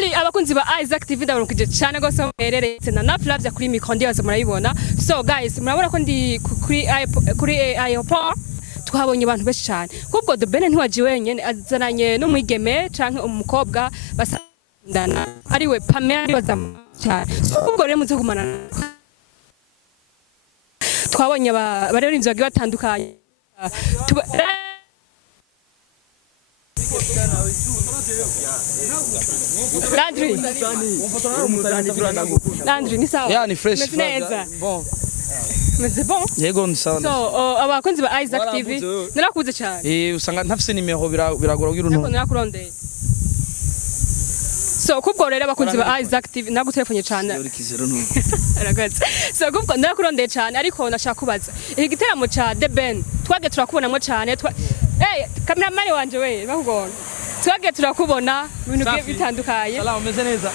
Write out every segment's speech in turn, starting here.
Finally abakunzi ba Isaac TV ndabarukije cyane gose mwereretse na Naflavya kuri micro ndibaza murayibona. So guys murabona ko ndi kuri airport twabonye abantu benshi cyane. Kubwo the Ben ntiwaje wenyene azananye n'umwigeme canke umukobwa basandana ariwe Pamela ndibaza cyane. Ubwo rero muze kumana twabonye abaririmbyi bagiye batandukanye. Landry ni sawa. Yeah, ni fresh. Bon. Meze bon? Yego ni sawa. So, abakunzi ba Isaac TV narakuze cyane. Usanga ntafise nimero biragora kugira untu. Narakurondeye. So, kubwo rero abakunzi ba Isaac TV nagutelefone cyane. Ragazzi. So, kubwo narakurondeye cyane ariko nashaka kubaza. Iki giteramo cha The Ben twage turakubonamo cyane. Cameraman wanje we bakugona. Twage turakubona ibintu bitandukanye. Salamu umeze neza.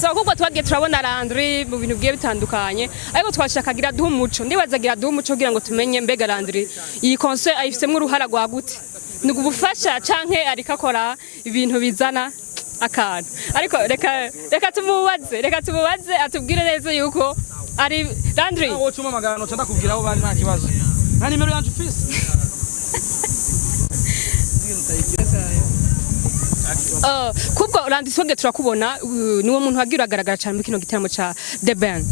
So kuko twage turabona Landry mu bintu bigiye bitandukanye ariko twashakagira duha umuco ndibazagira duha umuco kugira ngo tumenye mbega Landry iyi concert ayifisemo uruhara rwagute ni gufasha canke arikakora ibintu bizana akantu ariko reka tumubaze atubwire neza yuko ari Landry wowe cuma magana no ndakubwira aho bari nta kibazo nta nimero yanje ufise kubwo Landry songe turakubona niwo muntu wagira agaragara cyane mu kino giteramo cha The Ben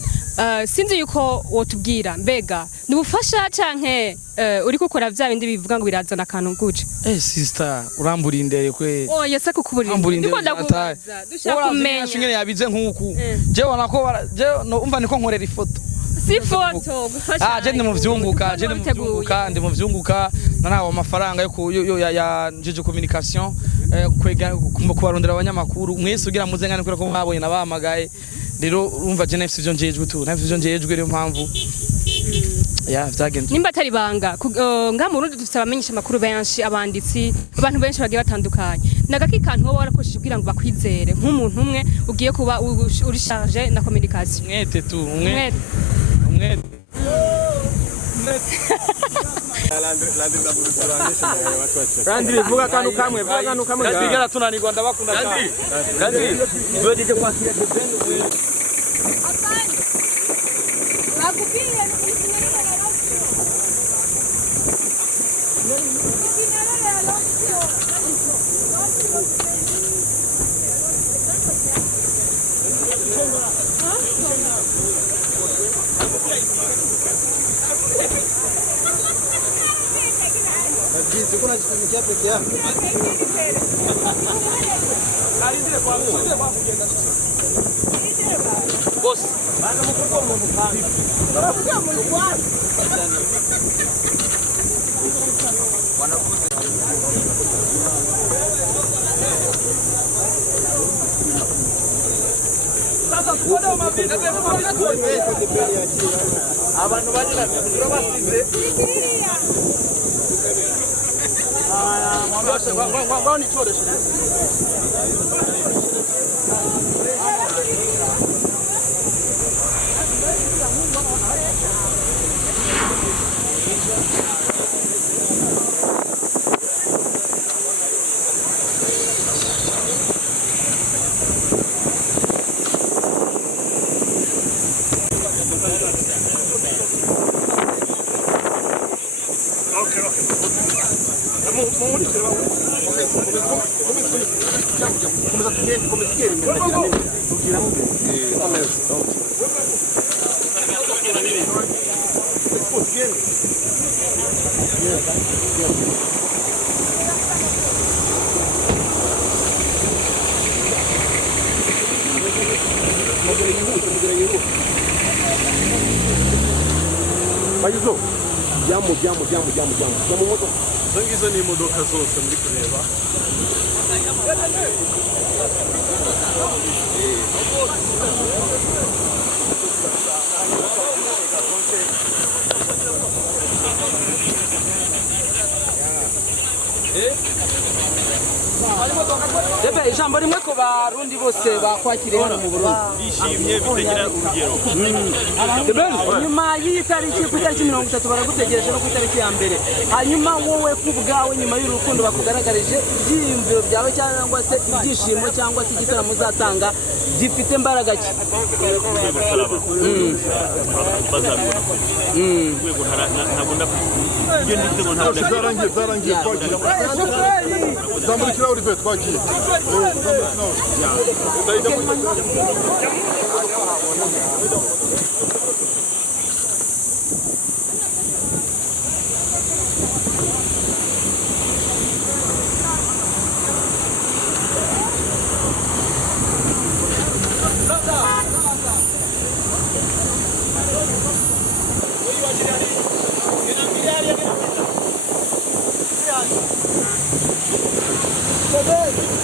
sinzi yuko wotubwira mbega nubufasha canke uri gukora vya bindi bivuga ngo birazana akantu guje sister urambura indere kwe yesa kukuburira ndiko ndakubaza dushaka kumenya shingene yabize nkuku jewe nako umva niko nkorera ifoto si foto gufasha je ndi mu vyunguka nanawe amafaranga yo ya jeje communication kwega kubarondera abanyamakuru mwese ugira muze ngane kure ko mwabonye nabahamagaye rero urumva je nafise ivyo njejwe tu nafise ivyo njejwe rero mpamvu vyagenze nimba atari banga nga mu Burundi dufite abamenyesha amakuru benshi abanditsi abantu benshi bagiye batandukanye nagaki kantu wowe warakoresheje kugira ngo bakwizere nk'umuntu umwe ugiye kuba uri charge na communication mwete tu umwete Landry vuga kanu kamwe bigera tunanirwa ndabakunda cyane Landry zoje kwakira Kuna kitu peke yako. Boss, bana mkubwa mmpanga. Barakuja mlikuwa. Wanafunzi. sasa tukoda mabiti abantu bagira turabasize. Ngwani choreshe Bayizo jamu moto Zangizo ni imodoka zose muri kureba Debe ijambo rimwe ko barundi bose bakwakiriye hano mu Burundi. Bishimye bitagira urugero. Debe nyuma y'itariki ku itariki 30 baragutegereje no ku itariki ya mbere. Hanyuma wowe kubwawe nyuma y'urukundo bakugaragarije ibyiyumviro byawe cyangwa se ibyishimo cyangwa se igitaramo uzatanga gifite imbaraga ki? Zarangiye zamurikira uri pe twagiye Sabonnez.